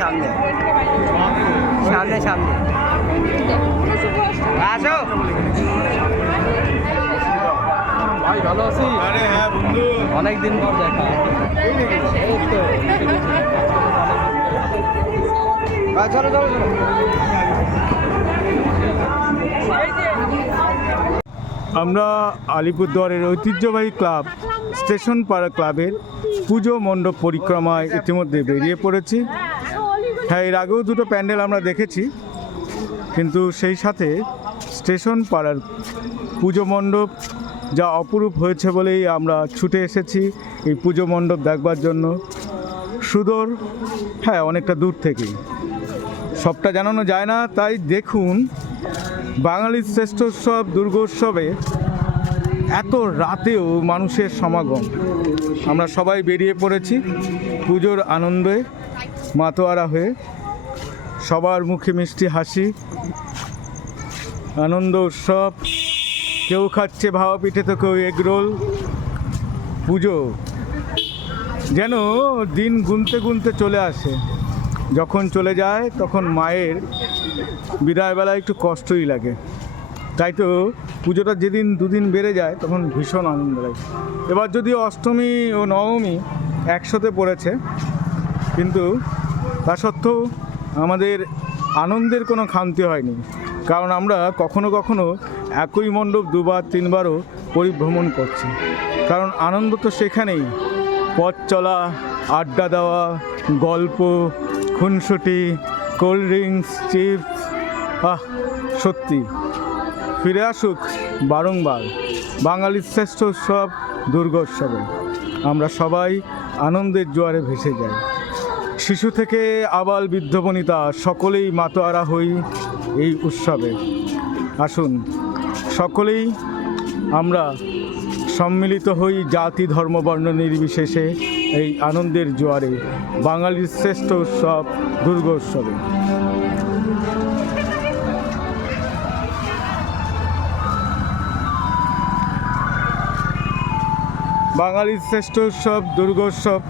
সামনে সামনে সামনে আসো ভাই ভালো আছি। আরে হ্যাঁ বন্ধু, অনেকদিন পর দেখা। চলো চলো চলো। আমরা আলিপুরদুয়ারের ঐতিহ্যবাহী ক্লাব স্টেশন পাড়া ক্লাবের পুজো মণ্ডপ পরিক্রমায় ইতিমধ্যে বেরিয়ে পড়েছি। হ্যাঁ, এর আগেও দুটো প্যান্ডেল আমরা দেখেছি, কিন্তু সেই সাথে স্টেশন পাড়ার পুজো মণ্ডপ যা অপরূপ হয়েছে বলেই আমরা ছুটে এসেছি এই পুজো মণ্ডপ দেখবার জন্য। সুদূর, হ্যাঁ অনেকটা দূর থেকেই, সবটা জানানো যায় না, তাই দেখুন বাঙালির শ্রেষ্ঠ উৎসব দুর্গোৎসবে এত রাতেও মানুষের সমাগম। আমরা সবাই বেরিয়ে পড়েছি পুজোর আনন্দে মাতোয়ারা হয়ে, সবার মুখে মিষ্টি হাসি, আনন্দ উৎসব। কেউ খাচ্ছে ভাপা পিঠে তো কেউ এগরোল। পুজো যেন দিন গুনতে গুনতে চলে আসে, যখন চলে যায় তখন মায়ের বিদায়বেলা একটু কষ্টই লাগে। তাই তো পুজোটা যেদিন দুদিন বেড়ে যায় তখন ভীষণ আনন্দ লাগে। এবার যদিও অষ্টমী ও নবমী একসাথে পড়েছে, কিন্তু তা সত্ত্বেও আমাদের আনন্দের কোনো খামতি হয়নি, কারণ আমরা কখনো কখনো একই মণ্ডপ দুবার তিনবারও পরিভ্রমণ করছি। কারণ আনন্দ তো সেখানেই, পথ চলা, আড্ডা দেওয়া, গল্প, খুনসুটি, কোল্ড ড্রিঙ্কস, চিপস। সত্যি ফিরে আসুক বারংবার বাঙালির শ্রেষ্ঠ উৎসব দুর্গোৎসবে। আমরা সবাই আনন্দের জোয়ারে ভেসে যাই। শিশু থেকে আবাল বৃদ্ধ বনিতা সকলেই মাতোয়ারা হই এই উৎসবে। আসুন সকলেই আমরা সম্মিলিত হই জাতি ধর্ম বর্ণ নির্বিশেষে এই আনন্দের জোয়ারে, বাঙালির শ্রেষ্ঠ উৎসব দুর্গোৎসবে। বাঙালির শ্রেষ্ঠ উৎসব দুর্গোৎসব